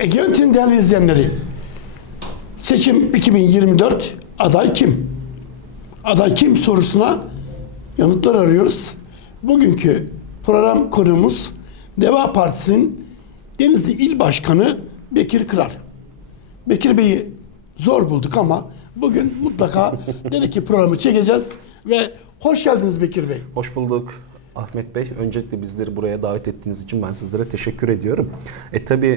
Ege Yönetim değerli izleyenleri. Seçim 2024 aday kim? Aday kim sorusuna yanıtlar arıyoruz. Bugünkü program konuğumuz Deva Partisi'nin Denizli İl Başkanı Bekir Kırar. Bekir Bey'i zor bulduk ama bugün mutlaka dedi ki programı çekeceğiz ve hoş geldiniz Bekir Bey. Hoş bulduk Ahmet Bey. Öncelikle bizleri buraya davet ettiğiniz için ben sizlere teşekkür ediyorum. E tabi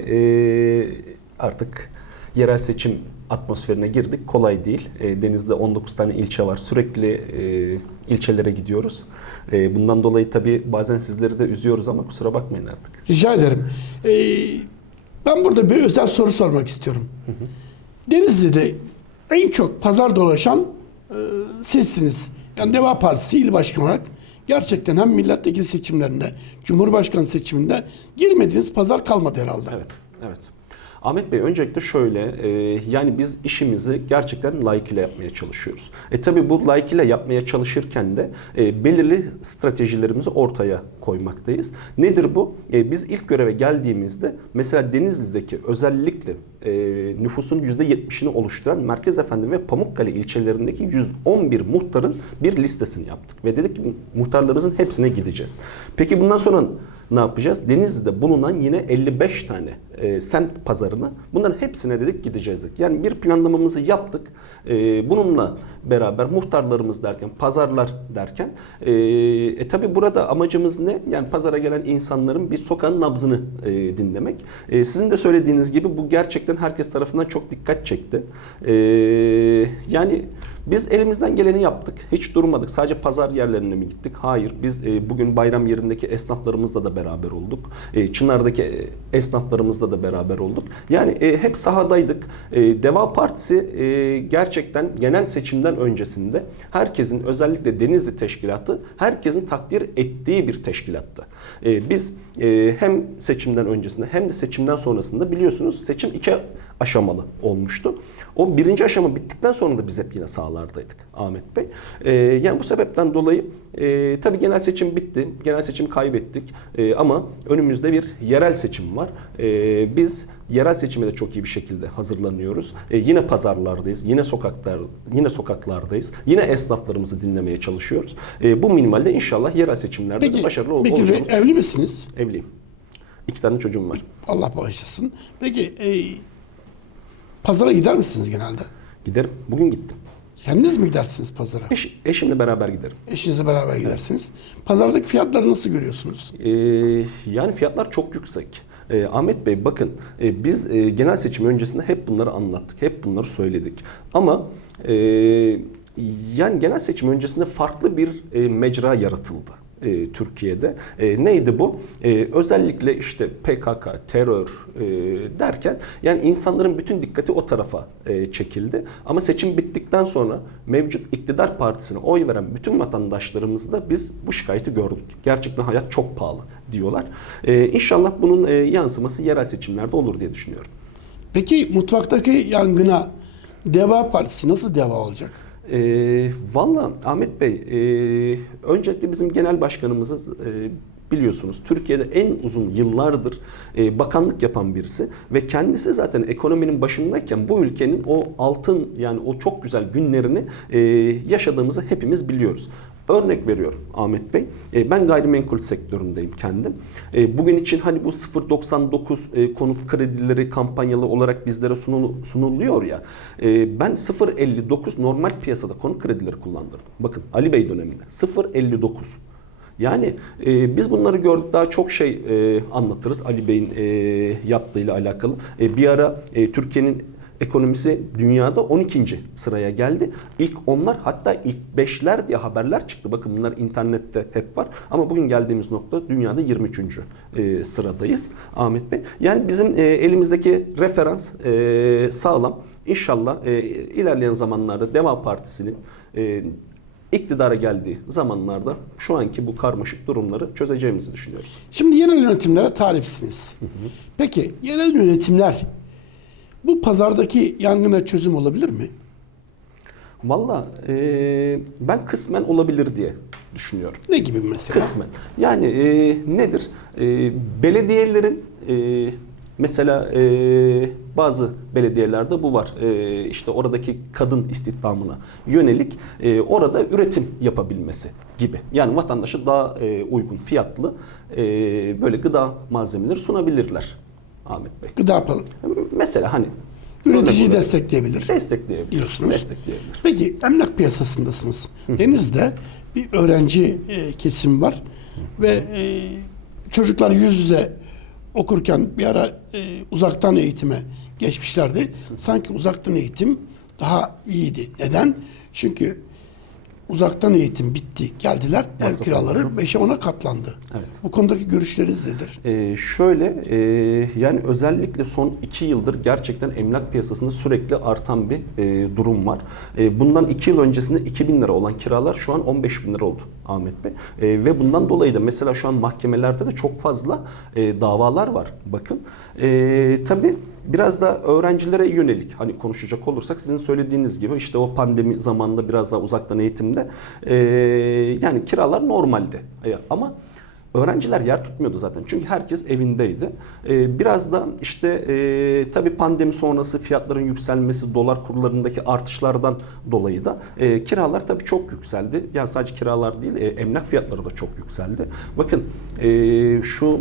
artık yerel seçim atmosferine girdik. Kolay değil. E, Deniz'de 19 tane ilçe var. Sürekli e, ilçelere gidiyoruz. E, bundan dolayı tabi bazen sizleri de üzüyoruz ama kusura bakmayın artık. Rica ederim. Ee, ben burada bir özel soru sormak istiyorum. Denizli'de en çok pazar dolaşan e, sizsiniz. Yani Deva Partisi il başkanı olarak gerçekten hem milletvekili seçimlerinde, cumhurbaşkanı seçiminde girmediğiniz pazar kalmadı herhalde. Evet, evet. Ahmet Bey öncelikle şöyle, e, yani biz işimizi gerçekten layıkıyla yapmaya çalışıyoruz. E tabi bu layıkıyla yapmaya çalışırken de e, belirli stratejilerimizi ortaya koymaktayız. Nedir bu? E, biz ilk göreve geldiğimizde mesela Denizli'deki özellikle e, nüfusun %70'ini oluşturan Merkez Efendi ve Pamukkale ilçelerindeki 111 muhtarın bir listesini yaptık. Ve dedik ki muhtarlarımızın hepsine gideceğiz. Peki bundan sonra ne yapacağız? Denizli'de bulunan yine 55 tane e, semt pazarına bunların hepsine dedik gideceğiz. Yani bir planlamamızı yaptık. E, bununla beraber muhtarlarımız derken, pazarlar derken e, e tabi burada amacımız ne? Yani pazara gelen insanların bir sokağın nabzını e, dinlemek. E, sizin de söylediğiniz gibi bu gerçekten herkes tarafından çok dikkat çekti. E, yani biz elimizden geleni yaptık. Hiç durmadık. Sadece pazar yerlerine mi gittik? Hayır. Biz e, bugün bayram yerindeki esnaflarımızla da beraber olduk. E, Çınar'daki esnaflarımızla da beraber olduk. Yani e, hep sahadaydık. E, Deva Partisi e, gerçekten genel seçimden öncesinde herkesin özellikle Denizli Teşkilatı herkesin takdir ettiği bir teşkilattı. E, biz e, hem seçimden öncesinde hem de seçimden sonrasında biliyorsunuz seçim iki aşamalı olmuştu. O birinci aşama bittikten sonra da biz hep yine sahalardaydık Ahmet Bey. Ee, yani bu sebepten dolayı e, tabii genel seçim bitti. Genel seçim kaybettik. E, ama önümüzde bir yerel seçim var. E, biz yerel seçime de çok iyi bir şekilde hazırlanıyoruz. E, yine pazarlardayız. Yine sokaklar yine sokaklardayız. Yine esnaflarımızı dinlemeye çalışıyoruz. E, bu minimalde inşallah yerel seçimlerde de Peki başarılı ol- Bekir Bey olacağımız. evli misiniz? Evliyim. İki tane çocuğum var. Allah bağışlasın. Peki e, pazara gider misiniz genelde? Giderim. Bugün gittim. Kendiniz mi gidersiniz pazara? Eş, eşimle beraber giderim. Eşinizle beraber gidersiniz. Pazardaki fiyatları nasıl görüyorsunuz? Ee, yani fiyatlar çok yüksek. Ee, Ahmet Bey bakın e, biz e, genel seçim öncesinde hep bunları anlattık. Hep bunları söyledik. Ama e, yani genel seçim öncesinde farklı bir e, mecra yaratıldı. E, Türkiye'de. E, neydi bu? E, özellikle işte PKK, terör e, derken yani insanların bütün dikkati o tarafa e, çekildi. Ama seçim bittikten sonra mevcut iktidar partisine oy veren bütün vatandaşlarımız da biz bu şikayeti gördük. Gerçekten hayat çok pahalı diyorlar. E, inşallah bunun e, yansıması yerel seçimlerde olur diye düşünüyorum. Peki mutfaktaki yangına Deva Partisi nasıl deva olacak? E, Valla Ahmet Bey, e, öncelikle bizim genel başkanımızı e, biliyorsunuz Türkiye'de en uzun yıllardır e, bakanlık yapan birisi ve kendisi zaten ekonominin başındayken bu ülkenin o altın yani o çok güzel günlerini e, yaşadığımızı hepimiz biliyoruz. Örnek veriyorum Ahmet Bey. E, Ben gayrimenkul sektöründeyim kendim. E, Bugün için hani bu 0.99 e, konut kredileri kampanyalı olarak bizlere sunul- sunuluyor ya. Ben 0.59 normal piyasada konut kredileri kullandırdım. Bakın Ali Bey döneminde 0.59. Yani e, biz bunları gördük daha çok şey e, anlatırız Ali Bey'in e, yaptığıyla alakalı. E, bir ara e, Türkiye'nin ekonomisi dünyada 12. sıraya geldi. İlk onlar hatta ilk 5'ler diye haberler çıktı. Bakın bunlar internette hep var. Ama bugün geldiğimiz nokta dünyada 23. e, sıradayız Ahmet Bey. Yani bizim e, elimizdeki referans e, sağlam. İnşallah e, ilerleyen zamanlarda Deva Partisi'nin e, iktidara geldiği zamanlarda şu anki bu karmaşık durumları çözeceğimizi düşünüyoruz. Şimdi yerel yönetimlere talipsiniz. Peki yerel yönetimler bu pazardaki yangına çözüm olabilir mi? Valla e, ben kısmen olabilir diye düşünüyorum. Ne gibi mesela? Kısmen. Yani e, nedir? E, belediyelerin e, Mesela e, bazı belediyelerde bu var. E, işte oradaki kadın istihdamına yönelik e, orada üretim yapabilmesi gibi. Yani vatandaşa daha e, uygun fiyatlı e, böyle gıda malzemeleri sunabilirler Ahmet Bey. Gıda Mesela hani Üreticiyi Burada- destekleyebilir. destekleyebilir. Diyorsunuz. Destekleyebilir. Peki emlak piyasasındasınız. Deniz'de bir öğrenci e, kesim var ve e, çocuklar yüz yüze okurken bir ara e, uzaktan eğitime geçmişlerdi. Sanki uzaktan eğitim daha iyiydi. Neden? Çünkü uzaktan eğitim bitti. Geldiler. Ev kiraları 5'e 10'a katlandı. Evet. Bu konudaki görüşleriniz nedir? Ee, şöyle e, yani özellikle son iki yıldır gerçekten emlak piyasasında sürekli artan bir e, durum var. E, bundan iki yıl öncesinde 2000 lira olan kiralar şu an 15 bin lira oldu Ahmet Bey. E, ve bundan dolayı da mesela şu an mahkemelerde de çok fazla e, davalar var. Bakın e, tabii biraz da öğrencilere yönelik hani konuşacak olursak sizin söylediğiniz gibi işte o pandemi zamanında biraz daha uzaktan eğitimde e, yani kiralar normaldi. E, ama Öğrenciler yer tutmuyordu zaten çünkü herkes evindeydi. Ee, biraz da işte e, tabii pandemi sonrası fiyatların yükselmesi, dolar kurlarındaki artışlardan dolayı da e, kiralar tabii çok yükseldi. Yani sadece kiralar değil, e, emlak fiyatları da çok yükseldi. Bakın e, şu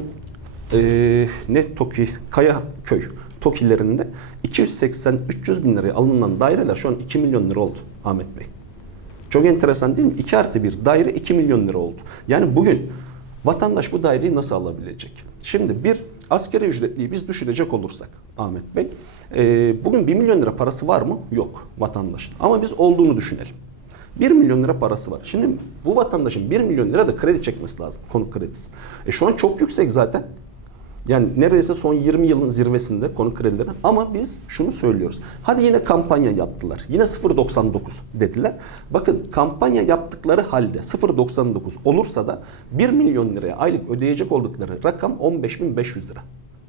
e, ne Toki, Kayaköy Tokilerinde 280-300 bin liraya alınan daireler şu an 2 milyon lira oldu Ahmet Bey. Çok enteresan değil mi? 2 artı 1 daire 2 milyon lira oldu. Yani bugün vatandaş bu daireyi nasıl alabilecek? Şimdi bir askeri ücretliyi biz düşürecek olursak Ahmet Bey, e, bugün 1 milyon lira parası var mı? Yok vatandaşın. Ama biz olduğunu düşünelim. 1 milyon lira parası var. Şimdi bu vatandaşın 1 milyon lira da kredi çekmesi lazım. Konut kredisi. E şu an çok yüksek zaten. Yani neredeyse son 20 yılın zirvesinde konut kredileri ama biz şunu söylüyoruz. Hadi yine kampanya yaptılar. Yine 0.99 dediler. Bakın kampanya yaptıkları halde 0.99 olursa da 1 milyon liraya aylık ödeyecek oldukları rakam 15.500 lira.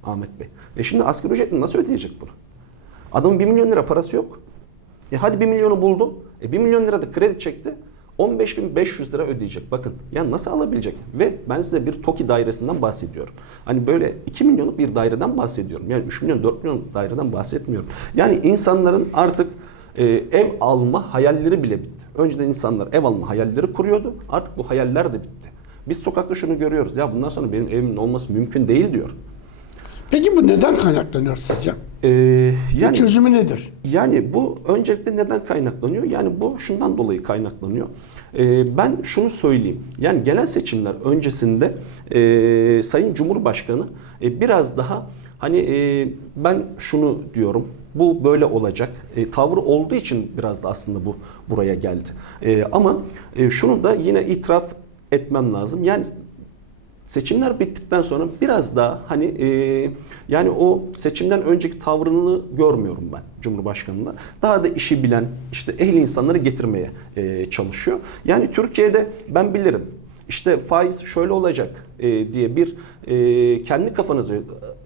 Ahmet Bey. E şimdi asgari ücretli nasıl ödeyecek bunu? Adamın 1 milyon lira parası yok. E hadi 1 milyonu buldu. E 1 milyon lira da kredi çekti. 15.500 lira ödeyecek. Bakın ya nasıl alabilecek? Ve ben size bir TOKİ dairesinden bahsediyorum. Hani böyle 2 milyonluk bir daireden bahsediyorum. Yani 3 milyon 4 milyon daireden bahsetmiyorum. Yani insanların artık e, ev alma hayalleri bile bitti. Önceden insanlar ev alma hayalleri kuruyordu. Artık bu hayaller de bitti. Biz sokakta şunu görüyoruz. Ya bundan sonra benim evimin olması mümkün değil diyor. Peki bu neden kaynaklanıyor sizce? Ee, Yani, yani çözümü nedir? Yani bu öncelikle neden kaynaklanıyor? Yani bu şundan dolayı kaynaklanıyor. Ee, ben şunu söyleyeyim. Yani genel seçimler öncesinde e, Sayın Cumhurbaşkanı e, biraz daha hani e, ben şunu diyorum. Bu böyle olacak. E, tavrı olduğu için biraz da aslında bu buraya geldi. E, ama e, şunu da yine itiraf etmem lazım. Yani Seçimler bittikten sonra biraz daha hani e, yani o seçimden önceki tavrını görmüyorum ben Cumhurbaşkanı'nda. Daha da işi bilen işte ehli insanları getirmeye e, çalışıyor. Yani Türkiye'de ben bilirim işte faiz şöyle olacak e, diye bir e, kendi kafanıza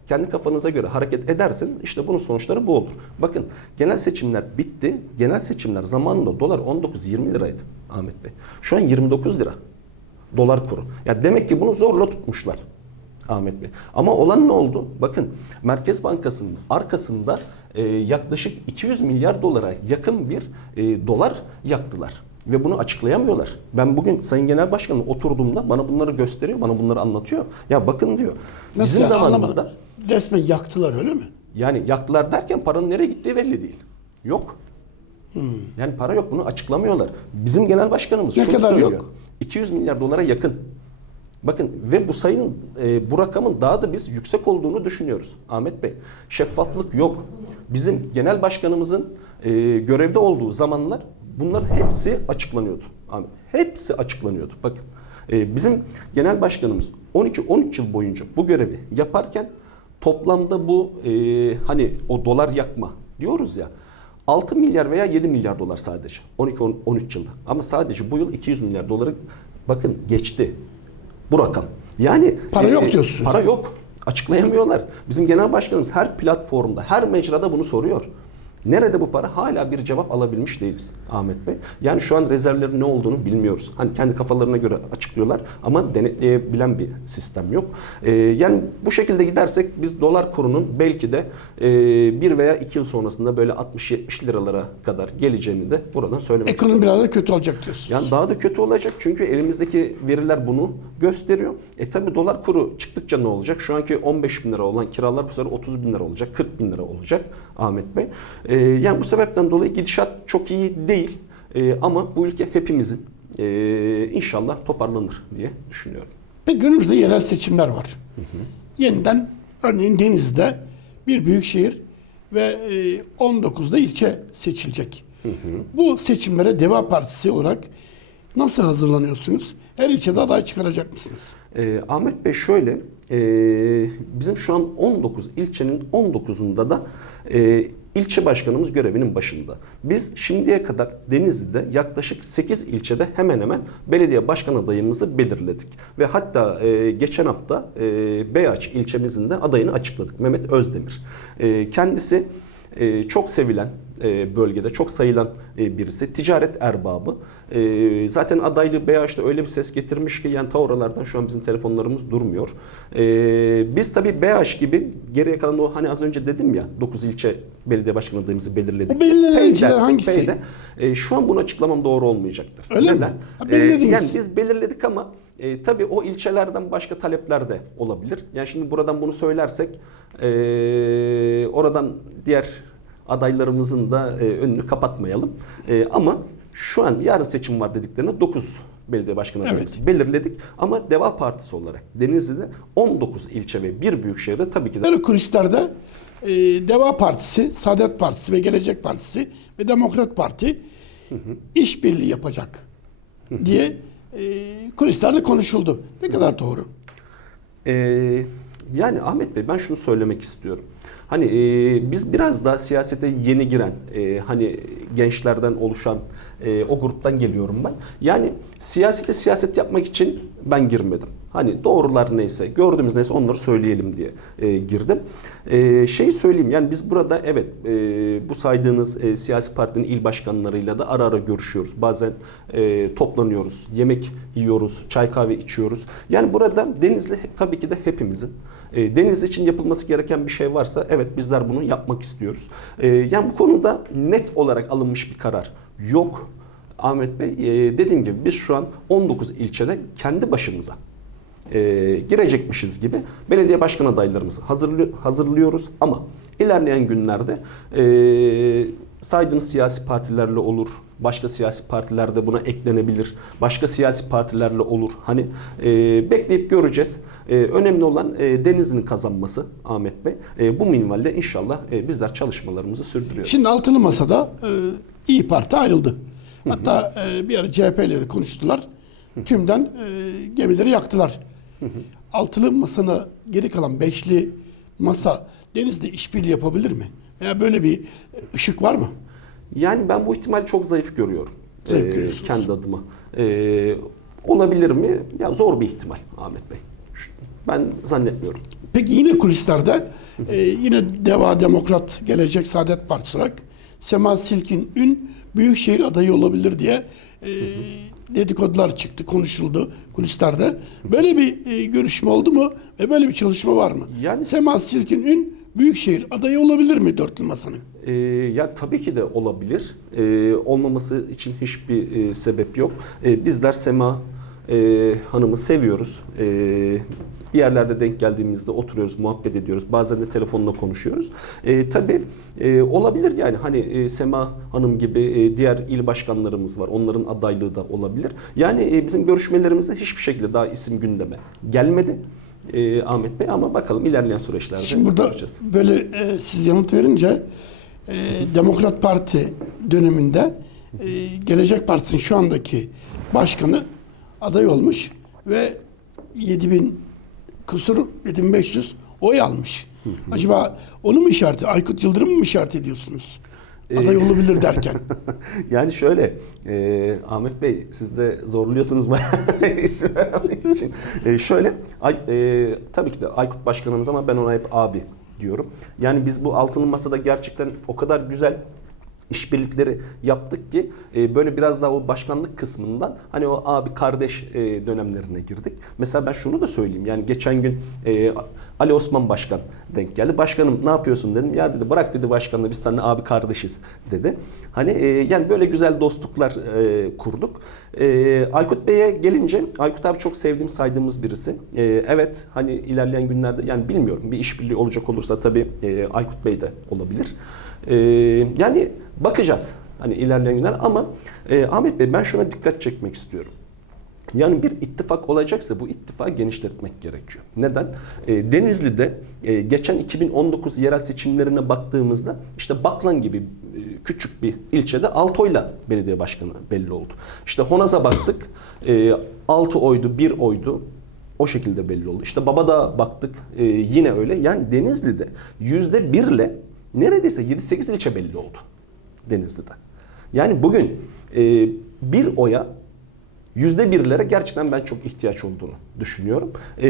kendi kafanıza göre hareket ederseniz işte bunun sonuçları bu olur. Bakın genel seçimler bitti. Genel seçimler zamanında dolar 19-20 liraydı Ahmet Bey. Şu an 29 lira dolar kuru. Ya demek ki bunu zorla tutmuşlar Ahmet Bey. Ama olan ne oldu? Bakın Merkez Bankası'nın arkasında e, yaklaşık 200 milyar dolara yakın bir e, dolar yaktılar. Ve bunu açıklayamıyorlar. Ben bugün Sayın Genel Başkanım oturduğumda bana bunları gösteriyor, bana bunları anlatıyor. Ya bakın diyor. Nasıl bizim yani? zamanımızda Anlamadım. Resmen yaktılar öyle mi? yani yaktılar derken paranın nereye gittiği belli değil. Yok. Yani para yok bunu açıklamıyorlar. Bizim genel başkanımız Ne şunu kadar söylüyor. yok? 200 milyar dolara yakın. Bakın ve bu sayının e, bu rakamın daha da biz yüksek olduğunu düşünüyoruz. Ahmet Bey şeffaflık yok. Bizim genel başkanımızın e, görevde olduğu zamanlar bunların hepsi açıklanıyordu. Ahmet, hepsi açıklanıyordu. Bakın e, bizim genel başkanımız 12-13 yıl boyunca bu görevi yaparken toplamda bu e, hani o dolar yakma diyoruz ya 6 milyar veya 7 milyar dolar sadece 12-13 yılda. Ama sadece bu yıl 200 milyar doları bakın geçti bu rakam. Yani Para yok diyorsun. Para yok. Açıklayamıyorlar. Bizim genel başkanımız her platformda, her mecrada bunu soruyor. Nerede bu para? Hala bir cevap alabilmiş değiliz Ahmet Bey. Yani şu an rezervlerin ne olduğunu bilmiyoruz. Hani kendi kafalarına göre açıklıyorlar ama denetleyebilen bir sistem yok. Ee, yani bu şekilde gidersek biz dolar kurunun belki de e, bir veya iki yıl sonrasında böyle 60-70 liralara kadar geleceğini de buradan söylemek Ekonomi biraz da kötü olacak diyorsunuz. yani daha da kötü olacak çünkü elimizdeki veriler bunu gösteriyor. E tabi dolar kuru çıktıkça ne olacak? Şu anki 15 bin lira olan kiralar bu sefer 30 bin lira olacak, 40 bin lira olacak Ahmet Bey. E, yani bu sebepten dolayı gidişat çok iyi değil. E, ama bu ülke hepimizin e, inşallah toparlanır diye düşünüyorum. Peki günümüzde yerel seçimler var. Yeniden örneğin Denizli'de bir büyük şehir ve e, 19'da ilçe seçilecek. Bu seçimlere Deva Partisi olarak nasıl hazırlanıyorsunuz? Her ilçede aday çıkaracak mısınız? E, Ahmet Bey şöyle, e, bizim şu an 19 ilçenin 19'unda da e, ilçe başkanımız görevinin başında. Biz şimdiye kadar Denizli'de yaklaşık 8 ilçede hemen hemen belediye başkan adayımızı belirledik. Ve hatta e, geçen hafta e, Beyaç ilçemizin de adayını açıkladık. Mehmet Özdemir. E, kendisi e, çok sevilen e, bölgede çok sayılan e, birisi. Ticaret erbabı. E, zaten adaylığı Beyaş'ta öyle bir ses getirmiş ki yani ta oralardan şu an bizim telefonlarımız durmuyor. E, biz tabii Beyaş gibi geriye kalan o hani az önce dedim ya 9 ilçe belediye başkan adayımızı belirledik. O belirlenen ilçeler hangisi? Peyder. E, şu an bunu açıklamam doğru olmayacaktır. Öyle mi? Neden? Ha, E, belirlediniz. yani biz belirledik ama e, tabii o ilçelerden başka talepler de olabilir. Yani şimdi buradan bunu söylersek e, oradan diğer adaylarımızın da e, önünü kapatmayalım. E, ama şu an yarın seçim var dediklerinde 9 belediye başkanı Evet. belirledik. Ama Deva Partisi olarak Denizli'de 19 ilçe ve bir büyük şehirde tabii ki de kulislerde e, Deva Partisi, Saadet Partisi ve Gelecek Partisi ve Demokrat Parti işbirliği yapacak diye e, kulislerde konuşuldu. Ne kadar doğru? Ee, yani Ahmet Bey ben şunu söylemek istiyorum. Hani e, biz biraz daha siyasete yeni giren, e, hani gençlerden oluşan e, o gruptan geliyorum ben. Yani siyasete siyaset yapmak için ben girmedim. Hani doğrular neyse, gördüğümüz neyse onları söyleyelim diye e, girdim. E, şeyi söyleyeyim yani biz burada evet e, bu saydığınız e, siyasi partinin il başkanlarıyla da ara ara görüşüyoruz. Bazen e, toplanıyoruz, yemek yiyoruz, çay kahve içiyoruz. Yani burada Denizli tabii ki de hepimizin. E, Denizli için yapılması gereken bir şey varsa evet bizler bunu yapmak istiyoruz. E, yani bu konuda net olarak alınmış bir karar yok. Ahmet Bey e, dediğim gibi biz şu an 19 ilçede kendi başımıza e, girecekmişiz gibi belediye başkan adaylarımızı hazırlı, hazırlıyoruz ama ilerleyen günlerde e, saydığınız siyasi partilerle olur, başka siyasi partiler de buna eklenebilir, başka siyasi partilerle olur. Hani e, bekleyip göreceğiz. E, önemli olan e, Denizli'nin kazanması Ahmet Bey. E, bu minvalde inşallah e, bizler çalışmalarımızı sürdürüyoruz. Şimdi Altılı Masa'da e, İyi Parti ayrıldı. Hatta e, bir ara CHP ile konuştular. Tümden e, gemileri yaktılar. Altılı Masa'na geri kalan beşli masa Deniz'de işbirliği yapabilir mi? Veya böyle bir ışık var mı? Yani ben bu ihtimali çok zayıf görüyorum. Zayıf Ee, kendi adıma. Ee, olabilir mi? Ya zor bir ihtimal Ahmet Bey. Ben zannetmiyorum. Peki yine kulislerde e, yine Deva Demokrat Gelecek Saadet Partisi olarak Sema Silkin Ün Büyükşehir adayı olabilir diye e, dedikodular çıktı, konuşuldu kulislerde. Böyle bir e, görüşme oldu mu ve böyle bir çalışma var mı? Yani- Sema Silkin Ün Büyükşehir adayı olabilir mi dörtlü masanın? Ee, ya tabii ki de olabilir. Ee, olmaması için hiçbir e, sebep yok. Ee, bizler Sema e, Hanım'ı seviyoruz. Ee, bir yerlerde denk geldiğimizde oturuyoruz, muhabbet ediyoruz. Bazen de telefonla konuşuyoruz. Ee, tabii e, olabilir yani hani e, Sema Hanım gibi e, diğer il başkanlarımız var. Onların adaylığı da olabilir. Yani e, bizim görüşmelerimizde hiçbir şekilde daha isim gündeme gelmedi. e, Ahmet Bey ama bakalım ilerleyen süreçlerde Şimdi burada göreceğiz. böyle e, siz yanıt verince e, Demokrat Parti döneminde e, Gelecek Partisi'nin şu andaki başkanı aday olmuş ve 7000 kusur 7500 oy almış. Acaba onu mu işaret Aykut Yıldırım mı işaret ediyorsunuz? Aday olabilir derken. Yani şöyle, e, Ahmet Bey siz de zorluyorsunuz bayağı isim vermek için. E, şöyle, Ay, e, tabii ki de Aykut Başkanımız ama ben ona hep abi diyorum. Yani biz bu altılı masada gerçekten o kadar güzel işbirlikleri yaptık ki e, böyle biraz daha o başkanlık kısmından hani o abi kardeş e, dönemlerine girdik. Mesela ben şunu da söyleyeyim yani geçen gün e, Ali Osman Başkan denk geldi. Başkanım ne yapıyorsun dedim. Ya dedi bırak dedi başkanla biz seninle abi kardeşiz dedi. Hani e, yani böyle güzel dostluklar e, kurduk. E, Aykut Bey'e gelince Aykut abi çok sevdiğim saydığımız birisi. E, evet hani ilerleyen günlerde yani bilmiyorum bir işbirliği olacak olursa tabii e, Aykut Bey de olabilir. E, yani bakacağız hani ilerleyen günler ama e, Ahmet Bey ben şuna dikkat çekmek istiyorum. Yani bir ittifak olacaksa bu ittifakı genişletmek gerekiyor. Neden? E, Denizli'de e, geçen 2019 yerel seçimlerine baktığımızda işte Baklan gibi e, küçük bir ilçede 6 oyla belediye başkanı belli oldu. İşte Honaz'a baktık. E, 6 oydu, 1 oydu. O şekilde belli oldu. İşte Baba'da baktık e, yine öyle. Yani Denizli'de yüzde birle neredeyse 7-8 ilçe belli oldu Denizli'de. Yani bugün e, bir oya yüzde birlere gerçekten ben çok ihtiyaç olduğunu düşünüyorum. E,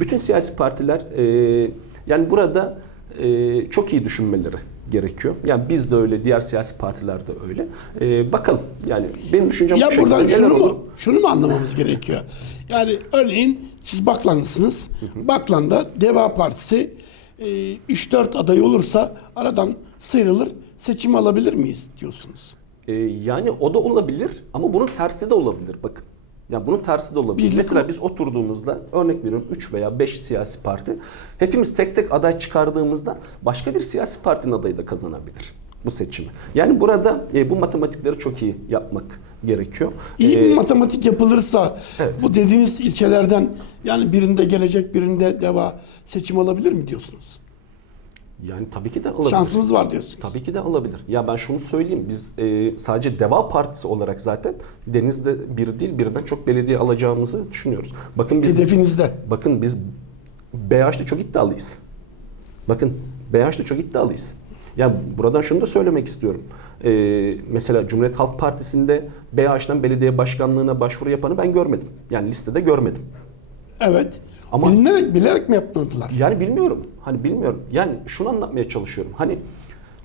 bütün siyasi partiler e, yani burada e, çok iyi düşünmeleri gerekiyor. Yani biz de öyle, diğer siyasi partiler de öyle. E, bakalım yani benim düşüncem Ya bu şekilde. buradan şunu olur? mu, şunu mu anlamamız gerekiyor? Yani örneğin siz Baklanlısınız. Baklan'da Deva Partisi e, 3-4 aday olursa aradan sıyrılır, seçim alabilir miyiz diyorsunuz. E, yani o da olabilir ama bunun tersi de olabilir bakın. Yani bunun tersi de olabilir. Birlik- Mesela biz oturduğumuzda örnek veriyorum 3 veya 5 siyasi parti hepimiz tek tek aday çıkardığımızda başka bir siyasi partinin adayı da kazanabilir bu seçimi. Yani burada e, bu matematikleri çok iyi yapmak gerekiyor. İyi bir matematik yapılırsa evet. bu dediğiniz ilçelerden yani birinde gelecek birinde Deva seçim alabilir mi diyorsunuz? yani tabii ki de alabilir. Şansımız var diyorsunuz. Tabii ki de alabilir. Ya ben şunu söyleyeyim. Biz e, sadece Deva Partisi olarak zaten Deniz'de bir değil birden çok belediye alacağımızı düşünüyoruz. Bakın biz Hedefinizde. Bakın biz BH'de çok iddialıyız. Bakın BH'de çok iddialıyız. Ya buradan şunu da söylemek istiyorum. Ee, mesela Cumhuriyet Halk Partisi'nde BH'den belediye başkanlığına başvuru yapanı ben görmedim. Yani listede görmedim. Evet. Ama- Bilinerek, bilerek mi yapmadılar? Yani bilmiyorum. Hani bilmiyorum. Yani şunu anlatmaya çalışıyorum. Hani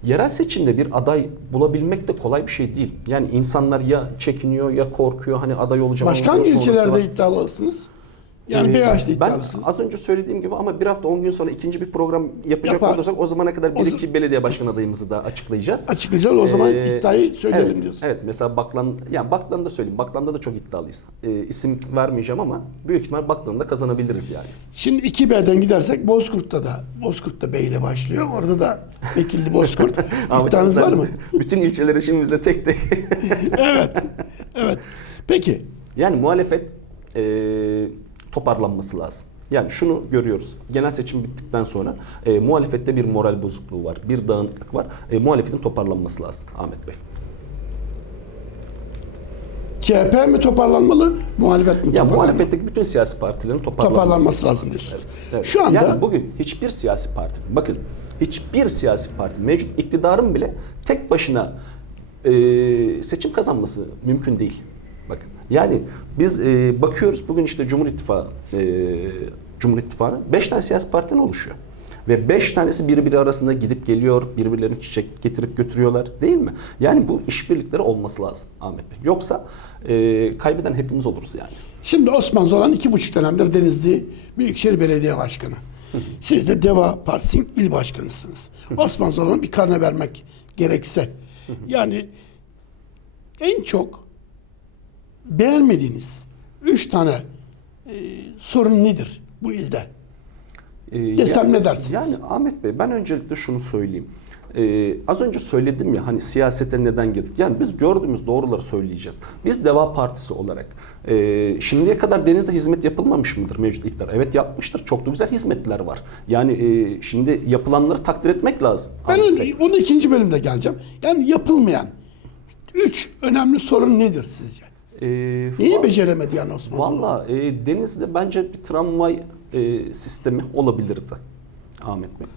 yerel seçimde bir aday bulabilmek de kolay bir şey değil. Yani insanlar ya çekiniyor ya korkuyor. Hani aday olacağım. Başka hangi ilçelerde iddialısınız? Yani Ee, BH'de Ben iddialısınız. az önce söylediğim gibi ama bir hafta 10 gün sonra ikinci bir program yapacak Yapar. olursak o zamana kadar bir iki belediye başkan adayımızı da açıklayacağız. Açıklayacağız o zaman Ee, iddiayı söyleyelim evet, diyorsun. Evet mesela Baklan, yani Baklan'da da söyleyeyim. Baklan'da da çok iddialıyız. Ee, isim vermeyeceğim ama büyük ihtimal Baklan'da kazanabiliriz yani. Şimdi 2B'den gidersek Bozkurt'ta da Bozkurt'ta B ile başlıyor. Orada da Vekilli Bozkurt. Ahmet İddianız sen var mı? Bütün ilçeleri şimdi bize tek tek. evet. Evet. Peki. yani muhalefet e, toparlanması lazım. Yani şunu görüyoruz. Genel seçim bittikten sonra e, muhalefette bir moral bozukluğu var. Bir dağınıklık var. E, muhalefetin toparlanması lazım Ahmet Bey. CHP mi toparlanmalı, muhalefet mi Ya toparlanmalı? muhalefetteki bütün siyasi partilerin toparlanması, Toparlanması lazım diyorsun. Evet. Şu anda yani bugün hiçbir siyasi parti, bakın hiçbir siyasi parti mevcut iktidarın bile tek başına e, seçim kazanması mümkün değil. Bakın yani biz e, bakıyoruz bugün işte Cumhur İttifakı, e, Cumhur İttifakı 5 tane siyasi partiden oluşuyor. Ve 5 tanesi birbiri arasında gidip geliyor, birbirlerine çiçek getirip götürüyorlar değil mi? Yani bu işbirlikleri olması lazım Ahmet Bey. Yoksa e, kaybeden hepimiz oluruz yani. şimdi Osman Zoran iki buçuk dönemdir Denizli Büyükşehir Belediye Başkanı. Siz de Deva Partisi'nin il başkanısınız. Osman Zoran'a bir karne vermek gerekse. Yani en çok beğenmediğiniz üç tane e, sorun nedir bu ilde? Ee, Desem yani- ne dersiniz? Yani Ahmet Bey ben öncelikle şunu söyleyeyim. Ee, az önce söyledim ya hani siyasete neden girdik. Yani biz gördüğümüz doğruları söyleyeceğiz. Biz Deva Partisi olarak e, şimdiye kadar denizde hizmet yapılmamış mıdır mevcut iktidar? Evet yapmıştır. Çok da güzel hizmetler var. Yani e, şimdi yapılanları takdir etmek lazım. Ben onu ikinci bölümde geleceğim. Yani yapılmayan üç önemli sorun nedir sizce? Neyi beceremedi yani Osman? Valla e, Denizli'de bence bir tramvay e, sistemi olabilirdi Ahmet Bey.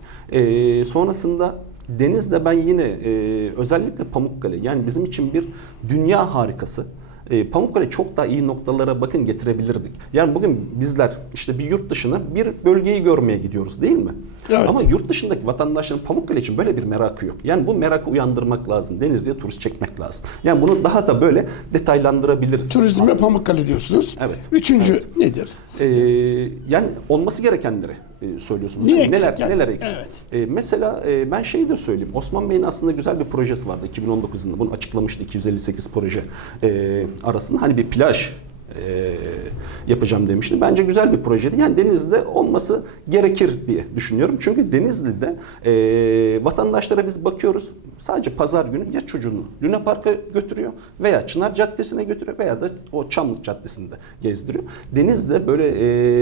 E, sonrasında Deniz'de ben yine e, özellikle Pamukkale yani bizim için bir dünya harikası. E, Pamukkale çok daha iyi noktalara bakın getirebilirdik. Yani bugün bizler işte bir yurt dışına bir bölgeyi görmeye gidiyoruz değil mi? Evet. Ama yurt dışındaki vatandaşların Pamukkale için böyle bir merakı yok. Yani bu merakı uyandırmak lazım. Denizli'ye turist çekmek lazım. Yani bunu daha da böyle detaylandırabiliriz. Turizm ve. Pamukkale diyorsunuz. Evet. Üçüncü nedir? Ee, yani olması gerekenleri e, söylüyorsunuz. Niye eksik neler, yani? neler eksik? Evet. Ee, mesela e, ben şeyi de söyleyeyim. Osman Bey'in aslında güzel bir projesi vardı 2019 yılında. Bunu açıklamıştı 258 proje e, arasında. Hani bir plaj e, yapacağım demişti. Bence güzel bir projeydi. Yani Denizli'de olması gerekir diye düşünüyorum. Çünkü Denizli'de e, vatandaşlara biz bakıyoruz. Sadece pazar günü ya çocuğunu Luna Park'a götürüyor veya Çınar Caddesi'ne götürüyor veya da o Çamlık Caddesi'nde gezdiriyor. Denizli'de böyle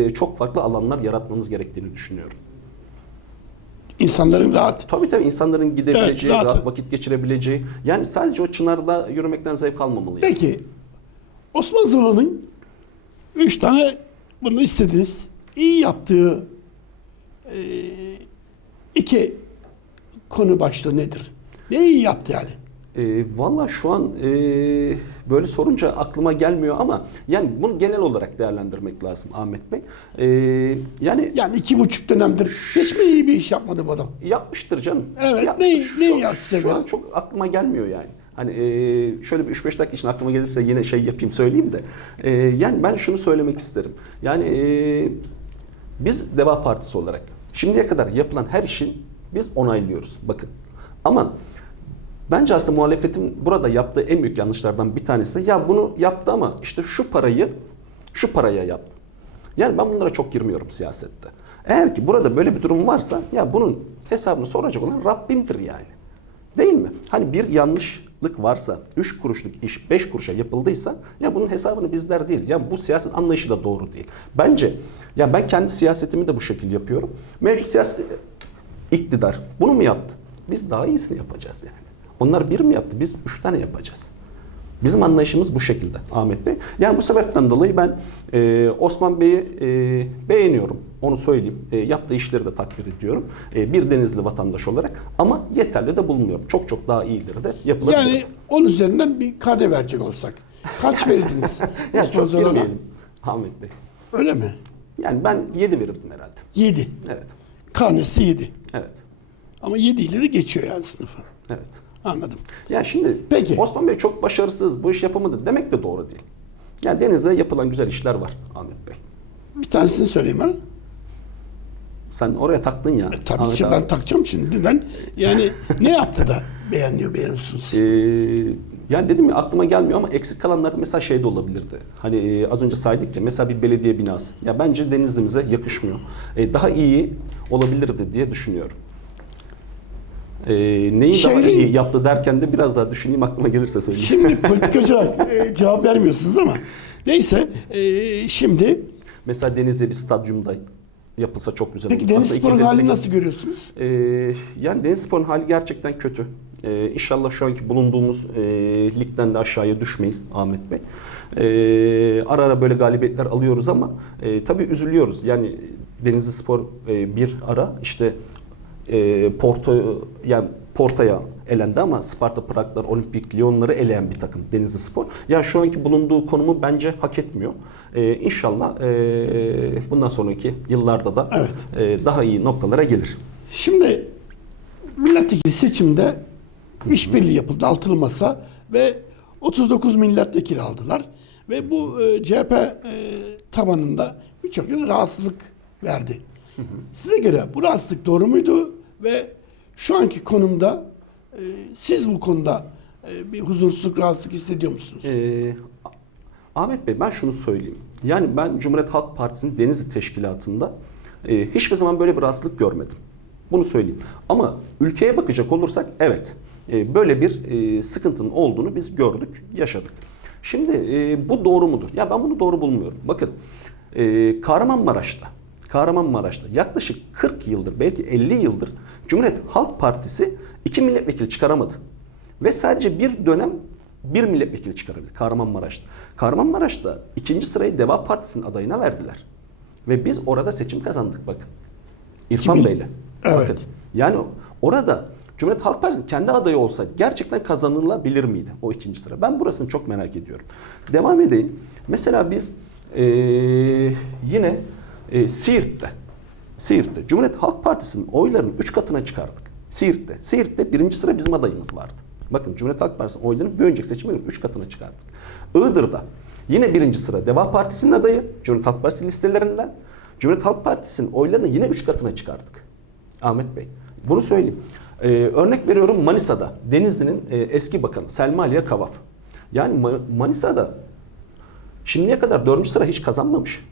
e, çok farklı alanlar yaratmamız gerektiğini düşünüyorum. İnsanların rahat. Tabii tabii insanların gidebileceği, Evet, rahat. rahat vakit geçirebileceği. Yani sadece o Çınar'da yürümekten zevk almamalı. yani. Peki Osman Zaman'ın üç tane bunu istediniz. iyi yaptığı e, iki konu başlığı nedir? Ne iyi yaptı yani? E, Valla şu an e, böyle sorunca aklıma gelmiyor ama yani bunu genel olarak değerlendirmek lazım Ahmet Bey. E, yani Yani iki buçuk dönemdir hiç mi iyi bir iş yapmadı bu adam? yapmıştır canım. Evet, Yapmıştır. neyi- Şu neyi an- yaptı Şu an çok aklıma gelmiyor yani. Hani e, şöyle bir 3-5 dakika için aklıma gelirse yine şey yapayım söyleyeyim de. E, yani ben şunu söylemek isterim. Yani e, biz Deva Partisi olarak şimdiye kadar yapılan her işin biz onaylıyoruz. Bakın. Ama Bence aslında muhalefetin burada yaptığı en büyük yanlışlardan bir tanesi de ya bunu yaptı ama işte şu parayı şu paraya yaptı. Yani ben bunlara çok girmiyorum siyasette. Eğer ki burada böyle bir durum varsa ya bunun hesabını soracak olan Rabbimdir yani. Değil mi? Hani bir yanlışlık varsa 3 kuruşluk iş 5 kuruşa yapıldıysa ya bunun hesabını bizler değil. Ya bu siyaset anlayışı da doğru değil. Bence ya ben kendi siyasetimi de bu şekilde yapıyorum. Mevcut siyaset iktidar bunu mu yaptı? Biz daha iyisini yapacağız yani. Onlar bir mi yaptı? Biz üç tane yapacağız. Bizim anlayışımız bu şekilde Ahmet Bey. Yani bu sebepten dolayı ben e, Osman Bey'i e, beğeniyorum. Onu söyleyeyim. E, yaptığı işleri de takdir ediyorum. E, bir Denizli vatandaş olarak. Ama yeterli de bulmuyorum. Çok çok daha iyileri de yapılabilir. Yani on üzerinden bir karne verecek olsak. Kaç verirdiniz yani Osman çok girmeyelim Ahmet Bey. Öyle mi? Yani ben 7 verirdim herhalde. Yedi. Evet. Karnesi yedi. Evet. Ama yedi ile de geçiyor yani sınıfa. Evet. Anladım. Yani şimdi Peki. Osman Bey çok başarısız, bu iş yapamadı demek de doğru değil. Yani Deniz'de yapılan güzel işler var Ahmet Bey. Bir tanesini söyleyeyim bana. Sen oraya taktın ya. E, tabii Ahmet ki abi. ben takacağım şimdi. Neden? Yani ne yaptı da beğeniyor, beğeniyorsunuz? Ee, yani dedim ya aklıma gelmiyor ama eksik kalanlar da mesela şey de olabilirdi. Hani e, az önce saydık ya mesela bir belediye binası. Ya bence Denizli'mize yakışmıyor. E, daha iyi olabilirdi diye düşünüyorum. E, neyi daha Şehrin- iyi yaptı derken de biraz daha düşüneyim aklıma gelirse söyleyeyim. Şimdi politikacı olarak e, cevap vermiyorsunuz ama neyse e, şimdi mesela Denizli bir stadyumda yapılsa çok güzel peki olur. Deniz Spor'un 258 halini nasıl görüyorsunuz? Ee, yani Denizspor'un hali gerçekten kötü. Ee, inşallah şu anki bulunduğumuz e, ligden de aşağıya düşmeyiz Ahmet Bey. Ee, ara ara böyle galibiyetler alıyoruz ama e, tabii üzülüyoruz. Yani Denizli Spor e, bir ara işte e, Porto yani Porto'ya elendi ama Sparta Praglar, Olimpik Lyon'ları eleyen bir takım Denizli Spor. Ya şu anki bulunduğu konumu bence hak etmiyor. Ee, inşallah e, bundan sonraki yıllarda da Evet. e, daha iyi noktalara gelir. Şimdi milletvekili seçimde işbirliği yapıldı altılı masa ve 39 milletvekili aldılar ve bu e, CHP e, tabanında birçok rahatsızlık verdi. Size göre bu rahatsızlık doğru muydu ve şu anki konumda e, siz bu konuda e, bir huzursuzluk, rahatsızlık hissediyor musunuz? Ee, Ahmet Bey ben şunu söyleyeyim. Yani ben Cumhuriyet Halk Partisi'nin Denizli Teşkilatı'nda e, hiçbir zaman böyle bir rahatsızlık görmedim. Bunu söyleyeyim. Ama ülkeye bakacak olursak evet e, böyle bir e, sıkıntının olduğunu biz gördük, yaşadık. Şimdi e, bu doğru mudur? Ya ben bunu doğru bulmuyorum. Bakın e, Kahramanmaraş'ta Kahramanmaraş'ta yaklaşık 40 yıldır belki 50 yıldır Cumhuriyet Halk Partisi iki milletvekili çıkaramadı. Ve sadece bir dönem bir milletvekili çıkarabildi Kahramanmaraş'ta. Kahramanmaraş'ta ikinci sırayı Deva Partisi'nin adayına verdiler. Ve biz orada seçim kazandık bakın. İrfan 2000 Bey'le. Evet. Bakın. Yani orada Cumhuriyet Halk Partisi kendi adayı olsa gerçekten kazanılabilir miydi o ikinci sıra? Ben burasını çok merak ediyorum. Devam edeyim. Mesela biz eee, yine eee, Siirt'te Siirt'te Cumhuriyet Halk Partisi'nin oylarını 3 katına çıkardık. Siirt'te. Siirt'te birinci sıra bizim adayımız vardı. Bakın Cumhuriyet Halk Partisi'nin oylarını bir önceki seçime göre 3 katına çıkardık. Iğdır'da yine birinci sıra Deva Partisi'nin adayı Cumhuriyet Halk Partisi listelerinden. Cumhuriyet Halk Partisi'nin oylarını yine 3 katına çıkardık. Ahmet Bey. Bunu söyleyeyim. Ee, örnek veriyorum Manisa'da Denizli'nin e, eski bakanı Selma Aliye Kavaf. Yani Ma- Manisa'da şimdiye kadar 4. sıra hiç kazanmamış.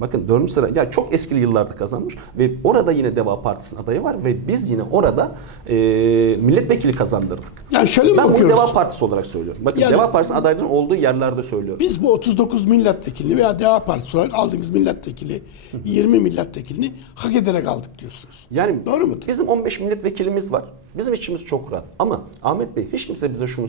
Bakın 4. sıra yani çok eskili yıllarda kazanmış ve orada yine Deva Partisi'nin adayı var ve biz yine orada e, milletvekili kazandırdık. Yani şöyle mi ben bakıyoruz? Deva Partisi olarak söylüyorum. Bakın Yani- Deva Partisi'nin adaylarının olduğu yerlerde söylüyorum. Biz bu 39 milletvekilini veya Deva Partisi olarak aldığımız milletvekili 20 milletvekilini hak ederek aldık diyorsunuz. Yani Doğru mudur? Bizim 15 milletvekilimiz var. Bizim içimiz çok rahat. Ama Ahmet Bey hiç kimse bize şunu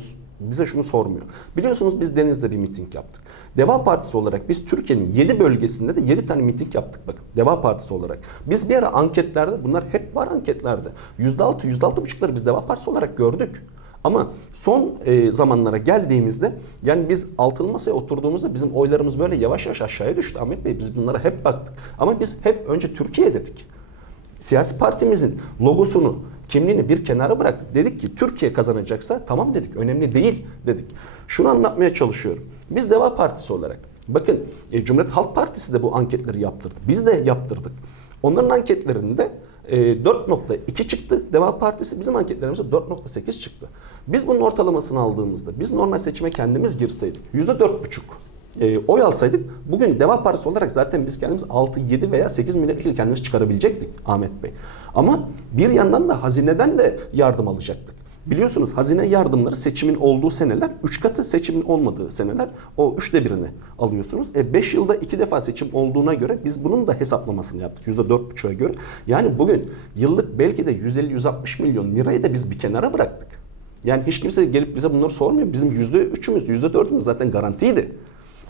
bize şunu sormuyor. Biliyorsunuz biz Deniz'de bir miting yaptık. Deva Partisi olarak biz Türkiye'nin 7 bölgesinde de 7 tane miting yaptık bakın. Deva Partisi olarak. Biz bir ara anketlerde bunlar hep var anketlerde. %6 %6,5'ları biz Deva Partisi olarak gördük. Ama son e, zamanlara geldiğimizde yani biz altılı masaya oturduğumuzda bizim oylarımız böyle yavaş yavaş aşağıya düştü Ahmet Bey. Biz bunlara hep baktık. Ama biz hep önce Türkiye dedik siyasi partimizin logosunu, kimliğini bir kenara bıraktık. Dedik ki Türkiye kazanacaksa tamam dedik. Önemli değil dedik. Şunu anlatmaya çalışıyorum. Biz Deva Partisi olarak bakın e, Cumhuriyet Halk Partisi de bu anketleri yaptırdı. Biz de yaptırdık. Onların anketlerinde e, 4.2 çıktı. Deva Partisi bizim anketlerimizde 4.8 çıktı. Biz bunun ortalamasını aldığımızda biz normal seçime kendimiz girseydik %4.5 e, oy alsaydık bugün Deva Partisi olarak zaten biz kendimiz 6, 7 veya 8 milletvekili kendimiz çıkarabilecektik Ahmet Bey. Ama bir yandan da hazineden de yardım alacaktık. Biliyorsunuz hazine yardımları seçimin olduğu seneler 3 katı seçimin olmadığı seneler o üçte birini alıyorsunuz. E 5 yılda 2 defa seçim olduğuna göre biz bunun da hesaplamasını yaptık %4,5'a göre. Yani bugün yıllık belki de 150-160 milyon lirayı da biz bir kenara bıraktık. Yani hiç kimse gelip bize bunları sormuyor. Bizim %3'ümüz, %4'ümüz zaten garantiydi.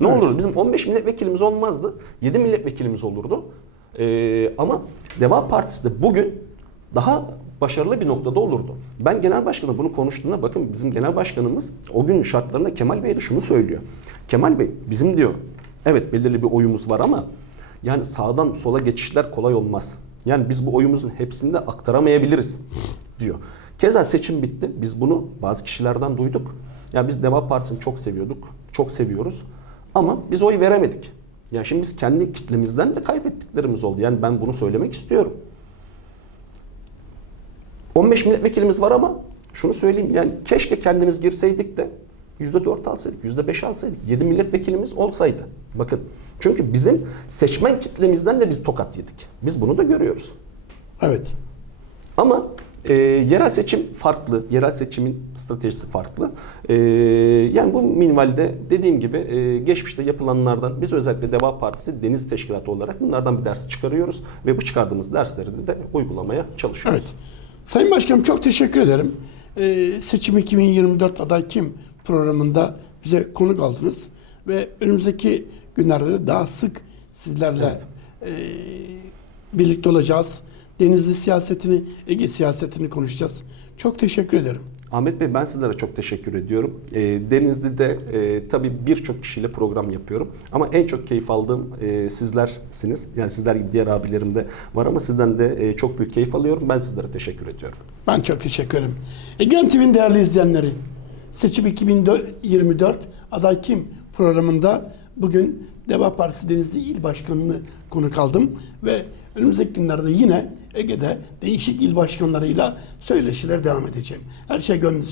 Ne Evet. olurdu? Bizim 15 milletvekilimiz olmazdı. 7 milletvekilimiz olurdu. Ee, ama Deva Partisi de bugün daha başarılı bir noktada olurdu. Ben genel başkanı bunu konuştuğunda bakın bizim genel başkanımız o gün şartlarında Kemal Bey de şunu söylüyor. Kemal Bey bizim diyor evet belirli bir oyumuz var ama yani sağdan sola geçişler kolay olmaz. Yani biz bu oyumuzun hepsini de aktaramayabiliriz diyor. Keza seçim bitti. Biz bunu bazı kişilerden duyduk. Ya biz Deva Partisi'ni çok seviyorduk. Çok seviyoruz. Ama biz oy veremedik. Ya şimdi biz kendi kitlemizden de kaybettiklerimiz oldu. Yani ben bunu söylemek istiyorum. 15 milletvekilimiz var ama şunu söyleyeyim yani keşke kendimiz girseydik de %4 alsaydık, %5 alsaydık, 7 milletvekilimiz olsaydı. Bakın çünkü bizim seçmen kitlemizden de biz tokat yedik. Biz bunu da görüyoruz. Evet. Ama e, yerel seçim farklı, yerel seçimin stratejisi farklı. E, yani bu minvalde dediğim gibi e, geçmişte yapılanlardan biz özellikle Deva Partisi Deniz Teşkilatı olarak bunlardan bir ders çıkarıyoruz ve bu çıkardığımız dersleri de, de uygulamaya çalışıyoruz. Evet. Sayın Başkanım çok teşekkür ederim. Ee, Seçim 2024 aday kim programında bize konuk aldınız ve önümüzdeki günlerde de daha sık sizlerle e, birlikte olacağız. Denizli siyasetini, Ege siyasetini konuşacağız. Çok teşekkür ederim. Ahmet Bey ben sizlere çok teşekkür ediyorum. E, Denizli'de e, tabii birçok kişiyle program yapıyorum. Ama en çok keyif aldığım e, sizlersiniz. Yani sizler gibi diğer abilerim de var ama sizden de e, çok büyük keyif alıyorum. Ben sizlere teşekkür ediyorum. Ben çok teşekkür ederim. Egean TV'nin değerli izleyenleri, Seçim 2024 Aday Kim programında bugün Deva Partisi Denizli İl Başkanı'nı konuk aldım ve önümüzdeki günlerde yine Ege'de değişik il başkanlarıyla söyleşiler devam edeceğim. Her şey gönlünüzce.